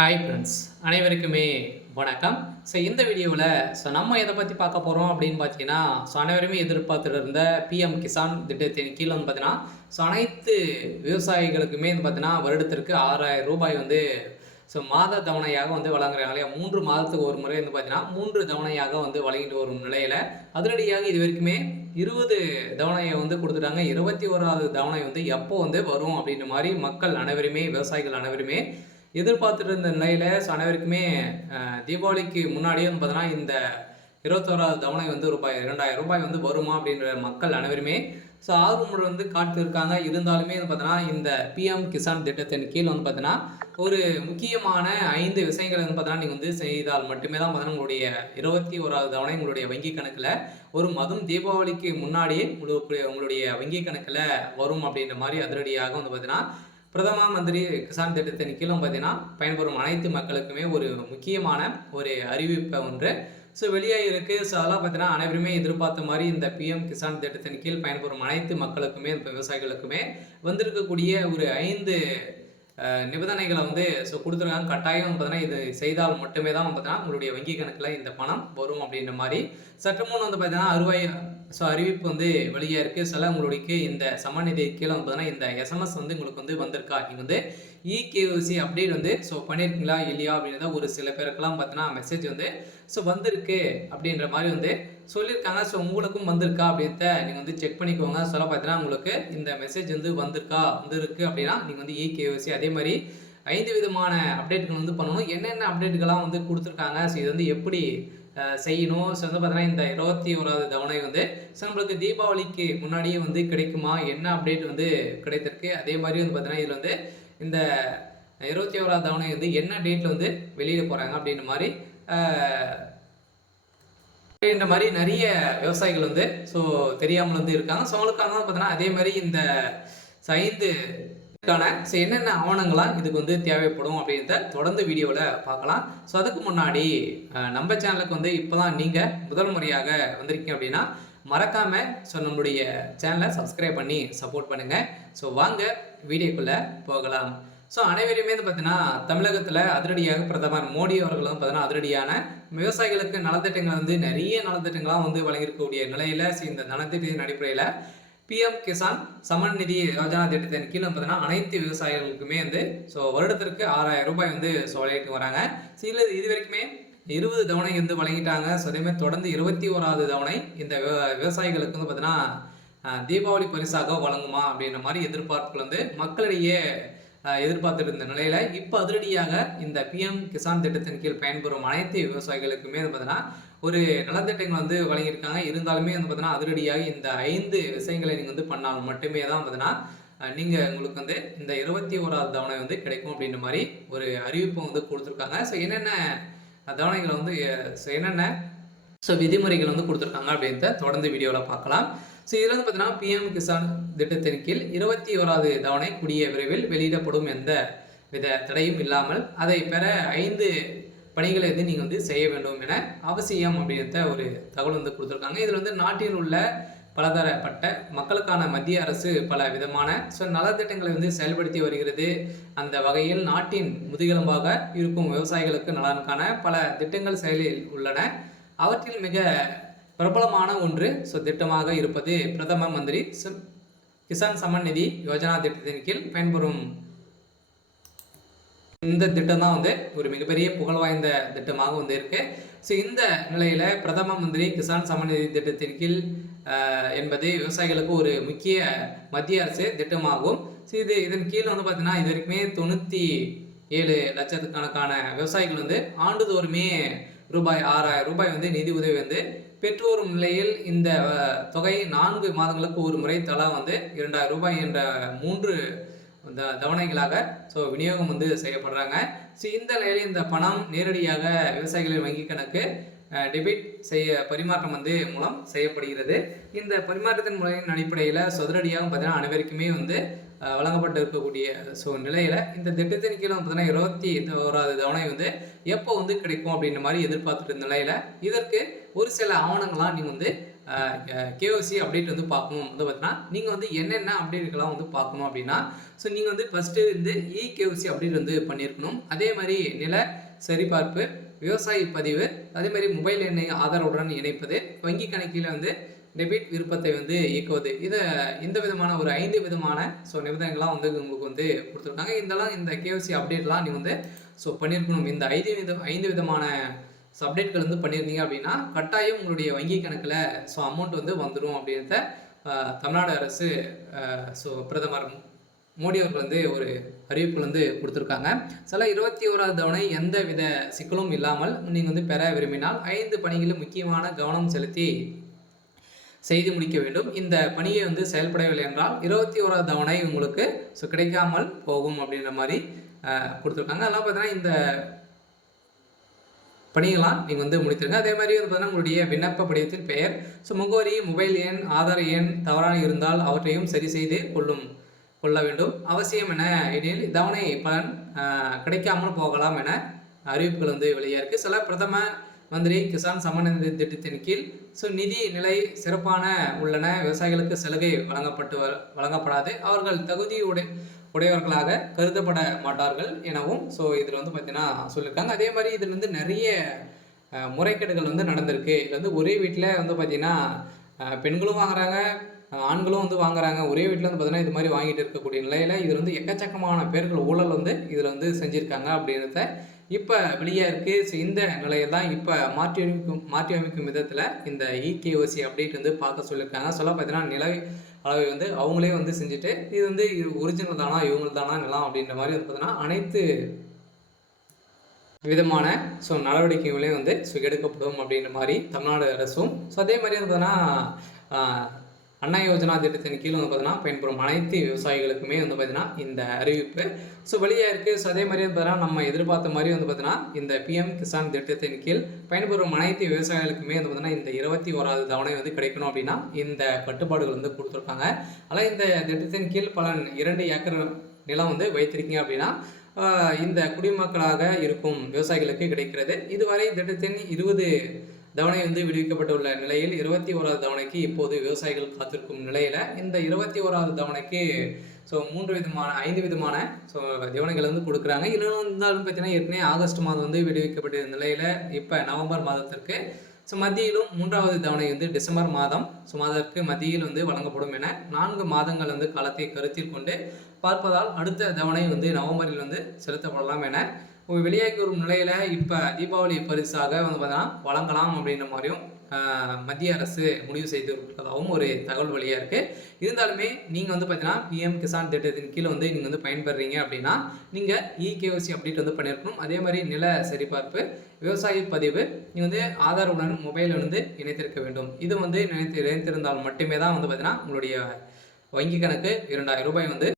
Hi friends, அனைவருக்குமே வணக்கம். இந்த வீடியோவில் நம்ம எதை பற்றி பார்க்க போகிறோம் அப்படின்னு பார்த்தீங்கன்னா, அனைவருமே எதிர்பார்த்துட்டு இருந்த பிஎம் கிசான் திட்டத்தின் கீழே பார்த்தீங்கன்னா, அனைத்து விவசாயிகளுக்குமே பார்த்தீங்கன்னா வருடத்திற்கு ரூ. 6,000 மாத தவணையாக வழங்குறாங்க இல்லையா. 3 மாதத்துக்கு ஒரு முறை பார்த்தீங்கன்னா 3 தவணையாக வழங்கிட்டு வரும் நிலையில் அதிரடியாக இது வரைக்குமே 20 தவணையை கொடுத்துட்டாங்க. 21வது தவணை எப்போ வரும் அப்படின்ற மாதிரி மக்கள் அனைவருமே, விவசாயிகள் அனைவருமே எதிர்பார்த்துட்டு இருந்த நிலையில அனைவருக்குமே தீபாவளிக்கு முன்னாடியே பார்த்தீங்கன்னா இந்த 21வது தவணை ரூபாய் 2,000 வருமா அப்படின்ற மக்கள் அனைவருமே ஆர்வம் காத்திருக்காங்க. இருந்தாலுமே பார்த்தீங்கன்னா இந்த பிஎம் கிசான் திட்டத்தின் கீழ் பார்த்தீங்கன்னா ஒரு முக்கியமான 5 விஷயங்கள் பார்த்தீங்கன்னா நீங்கள் செய்தால் மட்டுமே தான் பார்த்தீங்கன்னா உங்களுடைய 21வது தவணை உங்களுடைய வங்கி கணக்கில் வரும். அதுவும் தீபாவளிக்கு முன்னாடியே உங்களுடைய வங்கி கணக்கில் வரும் அப்படின்ற மாதிரி அதிரடியாக பார்த்தீங்கன்னா பிரதம மந்திரி கிசான் திட்டத்தின் கீழும் பார்த்தீங்கன்னா பயன்பெறும் அனைத்து மக்களுக்குமே ஒரு முக்கியமான ஒரு அறிவிப்பை ஒன்று வெளியாக இருக்குது. அதெல்லாம் பார்த்தீங்கன்னா அனைவருமே எதிர்பார்த்த மாதிரி இந்த பிஎம் கிசான் திட்டத்தின் கீழ் பயன்பெறும் அனைத்து மக்களுக்குமே, விவசாயிகளுக்குமே வந்திருக்கக்கூடிய ஒரு 5 நிபந்தனைகளை கொடுத்துருக்காங்க. கட்டாயம் பார்த்தீங்கன்னா இது செய்தால் மட்டுமே தான் பார்த்தீங்கன்னா உங்களுடைய வங்கி கணக்கில் இந்த பணம் வரும் அப்படின்ற மாதிரி சற்று முன் பார்த்தீங்கன்னா அறிவிப்பு வெளியாக இருக்குது. உங்களுடைய இந்த சமநிதி கீழே பார்த்தீங்கன்னா இந்த எஸ்எம்எஸ் உங்களுக்கு வந்திருக்கா, நீங்கள் இகேஒசி அப்டேட் பண்ணியிருக்கீங்களா இல்லையா அப்படின்றத ஒரு சில பேருக்கெல்லாம் பார்த்தீங்கன்னா மெசேஜ் வந்திருக்கு அப்படின்ற மாதிரி சொல்லியிருக்காங்க. உங்களுக்கும் வந்திருக்கா அப்படின்றத நீங்கள் செக் பண்ணிக்கோங்க. பார்த்தீங்கன்னா உங்களுக்கு இந்த மெசேஜ் வந்திருக்கு அப்படின்னா நீங்கள் இகேஒசி அதே மாதிரி 5 விதமான அப்டேட்கள் பண்ணணும். என்னென்ன அப்டேட்டுகள்லாம் கொடுத்துருக்காங்க, இது எப்படி செய்யணும். பார்த்தீங்கன்னா இந்த 21வது தவணை நம்மளுக்கு தீபாவளிக்கு முன்னாடியே கிடைக்குமா, என்ன அப்டேட் கிடைத்திருக்கு. அதே மாதிரி பார்த்தீங்கன்னா இதில் இந்த 21வது தவணை என்ன டேட்டில் வெளியிட போகிறாங்க அப்படின்ற மாதிரி நிறைய விவசாயிகள் தெரியாமல் இருக்காங்க. அவங்களுக்காக பார்த்தீங்கன்னா அதே மாதிரி இந்த 5 என்னென்ன ஆவணங்கள்லாம் இதுக்கு தேவைப்படும் அப்படின்றத தொடர்ந்து வீடியோவில் பார்க்கலாம். அதுக்கு முன்னாடி நம்ம சேனலுக்கு இப்போ தான் நீங்கள் முதல் முறையாக வந்திருக்கீங்க அப்படின்னா மறக்காமல் நம்மளுடைய சேனலை சப்ஸ்கிரைப் பண்ணி சப்போர்ட் பண்ணுங்கள். வாங்க வீடியோக்குள்ளே போகலாம். அனைவருமே பார்த்தீங்கன்னா தமிழகத்தில் அதிரடியாக பிரதமர் மோடி அவர்கள் பார்த்தீங்கன்னா அதிரடியான விவசாயிகளுக்கு நலத்திட்டங்கள் நிறைய நலத்திட்டங்களாக வழங்கியிருக்கக்கூடிய நிலையில் இந்த நலத்திட்டத்தின் அடிப்படையில் பிஎம் கிசான் சமன் நிதி யோஜனா திட்டத்தின் கீழே பார்த்தீங்கன்னா அனைத்து விவசாயிகளுக்குமே வருடத்திற்கு ரூ. 6,000 வழங்கிட்டு வராங்க. இது வரைக்குமே 20 தவணை வழங்கிட்டாங்க. அதேமாதிரி தொடர்ந்து 21வது தவணை இந்த விவசாயிகளுக்கு பார்த்தீங்கன்னா தீபாவளி பரிசாக வழங்குமா அப்படின்ற மாதிரி எதிர்பார்ப்புகள் மக்களிடையே எதிர்பார்த்துட்டு இருந்த நிலையில இப்போ அதிரடியாக இந்த பிஎம் கிசான் திட்டத்தின் கீழ் பயன்பெறும் அனைத்து விவசாயிகளுக்குமே பார்த்தீங்கன்னா ஒரு நலத்திட்டங்கள் வழங்கியிருக்காங்க. இருந்தாலுமே பார்த்தீங்கன்னா அதிரடியாக இந்த 5 விஷயங்களை நீங்கள் பண்ணால் மட்டுமே தான் பார்த்தீங்கன்னா நீங்கள் உங்களுக்கு இந்த 21வது தவணை கிடைக்கும் அப்படின்ற மாதிரி ஒரு அறிவிப்பு கொடுத்துருக்காங்க. என்னென்ன தவணைகளை என்னென்ன விதிமுறைகள் கொடுத்துருக்காங்க அப்படின்றத தொடர்ந்து வீடியோவில் பார்க்கலாம். இதில் பார்த்தீங்கன்னா பிஎம் கிசான் திட்டத்தின் கீழ் 21வது தவணை கூடிய விரைவில் வெளியிடப்படும் எந்த வித தடையும் இல்லாமல் அதை பெற 5 பணிகளை நீங்கள் செய்ய வேண்டும் என அவசியம் அப்படின்ற ஒரு தகவல் கொடுத்துருக்காங்க. இதில் நாட்டில் உள்ள பலதரப்பட்ட மக்களுக்கான மத்திய அரசு பல விதமான நலத்திட்டங்களை செயல்படுத்தி வருகிறது. அந்த வகையில் நாட்டின் முதுகெலும்பாக இருக்கும் விவசாயிகளுக்கு நலனுக்கான பல திட்டங்கள் செயலில் உள்ளன. அவற்றில் மிக பிரபலமான ஒன்று திட்டமாக இருப்பது பிரதம மந்திரி கிசான் சமன் நிதி யோஜனா திட்டத்தின் கீழ் பயன்பெறும் இந்த திட்டம் தான் ஒரு மிகப்பெரிய புகழ் வாய்ந்த திட்டமாக இருக்கு. இந்த நிலையில பிரதம மந்திரி கிசான் சமன் நிதி திட்டத்தின் கீழ் என்பது விவசாயிகளுக்கு ஒரு முக்கிய மத்திய அரசு திட்டமாகும். இதன் கீழ் பார்த்தீங்கன்னா இது வரைக்குமே 97 லட்சத்துக்கணக்கான விவசாயிகள் ஆண்டுதோறுமே ரூபாய் 6,000 நிதி உதவி பெற்று வரும் நிலையில் இந்த தொகை 4 மாதங்களுக்கு ஒரு முறை தலா ரூபாய் 2,000 என்ற 3 தவணைகளாக விநியோகம் செய்யப்படுறாங்க. இந்த நிலையில் இந்த பணம் நேரடியாக விவசாயிகளின் வங்கி கணக்கு டெபிட் பரிமாற்றம் மூலம் செய்யப்படுகிறது. இந்த பரிமாற்றத்தின் முறையின் அடிப்படையில் அதிரடியாக பார்த்தீங்கன்னா அனைவருக்குமே வழங்கப்பட்டு இருக்கக்கூடிய நிலையில் இந்த திட்டத்தின் கீழே பார்த்தீங்கன்னா 21வது தவணை எப்போ கிடைக்கும் அப்படின்ற மாதிரி எதிர்பார்த்துட்டு இருந்த நிலையில் இதற்கு ஒரு சில ஆவணங்கள்லாம் நீங்கள் கேஒசி அப்டேட் வந்து பார்க்கணும் வந்து பார்த்தீங்கன்னா, நீங்கள் வந்து என்னென்ன அப்டேட்டுகள்லாம் வந்து பார்க்கணும் அப்படின்னா, ஸோ நீங்கள் வந்து ஃபஸ்ட்டு வந்து கேஒசி அப்டேட் வந்து பண்ணியிருக்கணும். அதே மாதிரி நில சரிபார்ப்பு, விவசாய பதிவு, அதே மாதிரி மொபைல் எண்ணை ஆதாருடன் இணைப்பது, வங்கி கணக்கில் வந்து டெபிட் விருப்பத்தை வந்து இயக்குவது. இந்த விதமான ஒரு 5 விதமான நிபந்தனைகள்லாம் வந்து உங்களுக்கு வந்து குடுத்துருக்காங்க. இந்த கேஒய்சி அப்டேட்லாம் நீங்க வந்து பண்ணியிருக்கணும். இந்த 5 விதமான அப்டேட்கள் வந்து பண்ணியிருந்தீங்க அப்படின்னா, கட்டாயம் உங்களுடைய வங்கி கணக்குல அமௌண்ட் வந்து வந்துரும் அப்படின்றத தமிழ்நாடு அரசு பிரதமர் மோடி அவர்கள் வந்து ஒரு அறிவிப்புகள் வந்து குடுத்துருக்காங்க. 21வது தவணை எந்தவித சிக்கலும் இல்லாமல் நீங்க வந்து பெற விரும்பினால் 5 பணிகளில் முக்கியமான கவனம் செலுத்தி செய்து முடிக்க வேண்டும். இந்த பணியை வந்து செயல்படவில்லை என்றால் 21வது தவணை உங்களுக்கு கிடைக்காமல் போகும் அப்படின்ற மாதிரி கொடுத்துருக்காங்க. அதெல்லாம் பார்த்தீங்கன்னா இந்த பணியெல்லாம் நீங்கள் வந்து முடித்திருங்க. அதே மாதிரி வந்து பார்த்தீங்கன்னா உங்களுடைய விண்ணப்ப படிவத்தின் பெயர், முகவரி, மொபைல் எண், ஆதார் எண் தவறான இருந்தால் அவற்றையும் சரி செய்து கொள்ள வேண்டும். அவசியம் என எனில் தவணை பலன் கிடைக்காமல் போகலாம் என அறிவிப்புகள் வந்து வெளியாக இருக்குது. சில பிரதம மந்திரி கிசான் சம்மான் நிதி திட்டத்தின் கீழ் நிதி நிலை சிறப்பான உள்ளன. விவசாயிகளுக்கு சலுகை வழங்கப்படாது. அவர்கள் உடையவர்களாக கருதப்பட மாட்டார்கள் எனவும் இதில் வந்து பார்த்தீங்கன்னா சொல்லியிருக்காங்க. அதே மாதிரி இதில் வந்து நிறைய முறைகேடுகள் வந்து நடந்திருக்கு. இதில் வந்து ஒரே வீட்டில் வந்து பார்த்தீங்கன்னா பெண்களும் வாங்குறாங்க, ஆண்களும் வந்து வாங்குறாங்க. ஒரே வீட்டில் வந்து பார்த்தீங்கன்னா இது மாதிரி வாங்கிட்டு இருக்கக்கூடிய நிலையில் இதில் வந்து எக்கச்சக்கமான பேர்கள் ஊழல் வந்து இதில் வந்து செஞ்சுருக்காங்க அப்படின்றத இப்போ வெளியாக இருக்குது. இந்த நிலையை தான் இப்போ மாற்றி அமைக்கும் விதத்தில் இந்த கேஒசி அப்டேட் வந்து பார்க்க சொல்லியிருக்காங்க. பார்த்தீங்கன்னா நில அளவை வந்து அவங்களே வந்து செஞ்சுட்டு இது வந்து ஒரிஜினல் தானா இவங்களுக்கு தானா நிலம் அப்படின்ற மாதிரி வந்து பார்த்தீங்கன்னா அனைத்து விதமான நடவடிக்கைகளையும் வந்து எடுக்கப்படும் அப்படின்ற மாதிரி தமிழ்நாடு அரசும் அதே மாதிரி வந்து பார்த்தீங்கன்னா அண்ணா யோஜனா திட்டத்தின் கீழ் வந்து பார்த்தீங்கன்னா பயன்பெறும் அனைத்து விவசாயிகளுக்குமே வந்து பார்த்தீங்கன்னா இந்த அறிவிப்பு வெளியாக இருக்குது. அதே மாதிரி வந்து பார்த்தீங்கன்னா நம்ம எதிர்பார்த்த மாதிரி வந்து பார்த்தீங்கன்னா இந்த பிஎம் கிசான் திட்டத்தின் கீழ் பயன்பெறும் அனைத்து விவசாயிகளுக்குமே வந்து பார்த்தீங்கன்னா இந்த 21வது தவணை வந்து கிடைக்கணும் அப்படின்னா இந்த கட்டுப்பாடுகள் வந்து கொடுத்துருக்காங்க. ஆனால் இந்த திட்டத்தின் கீழ் பலன் 2 ஏக்கர் நிலம் வந்து வைத்திருக்கீங்க அப்படின்னா இந்த குடிமக்களாக இருக்கும் விவசாயிகளுக்கு கிடைக்கிறது. இதுவரை திட்டத்தின் 20 தவணை வந்து விடுவிக்கப்பட்டுள்ள நிலையில் 21வது தவணைக்கு இப்போது விவசாயிகள் காத்திருக்கும் நிலையில் இந்த 21வது தவணைக்கு 5 விதமான தவணைகள் வந்து கொடுக்குறாங்க. இன்னும் இருந்தாலும் பார்த்தீங்கன்னா ஏற்கனவே ஆகஸ்ட் மாதம் வந்து விடுவிக்கப்பட்ட நிலையில் இப்போ நவம்பர் மாதத்திற்கு மத்தியிலும் 3வது தவணை வந்து டிசம்பர் மாதம் அதற்கு மத்தியில் வந்து வழங்கப்படும் என 4 மாதங்கள் வந்து காலத்தை கருத்தில் கொண்டு பார்ப்பதால் அடுத்த தவணை வந்து நவம்பரில் வந்து செலுத்தப்படலாம் என வெளியாகி வரும் நிலையில் இப்போ தீபாவளி பரிசாக வந்து பார்த்தீங்கன்னா வழங்கலாம் அப்படின்ற மாதிரியும் மத்திய அரசு முடிவு செய்திருப்பதாகவும் ஒரு தகவல் வெளியாக இருக்குது. இருந்தாலுமே நீங்கள் வந்து பார்த்தீங்கன்னா பிஎம் கிசான் திட்டத்தின் கீழே வந்து நீங்கள் வந்து பயன்பெறீங்க அப்படின்னா நீங்கள் கேஒசி அப்டேட் வந்து பண்ணியிருக்கணும். அதே மாதிரி நில சரிபார்ப்பு, விவசாய பதிவு நீங்கள் வந்து ஆதாருடன் மொபைல் வந்து இணைத்திருக்க வேண்டும். இது வந்து இணைத்திருந்தால் மட்டுமே தான் வந்து பார்த்தீங்கன்னா உங்களுடைய வங்கி கணக்கு 2000 ரூபாய் வந்து